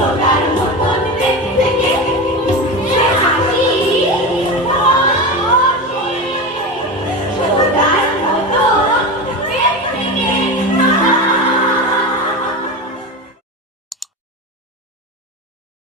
Soldar un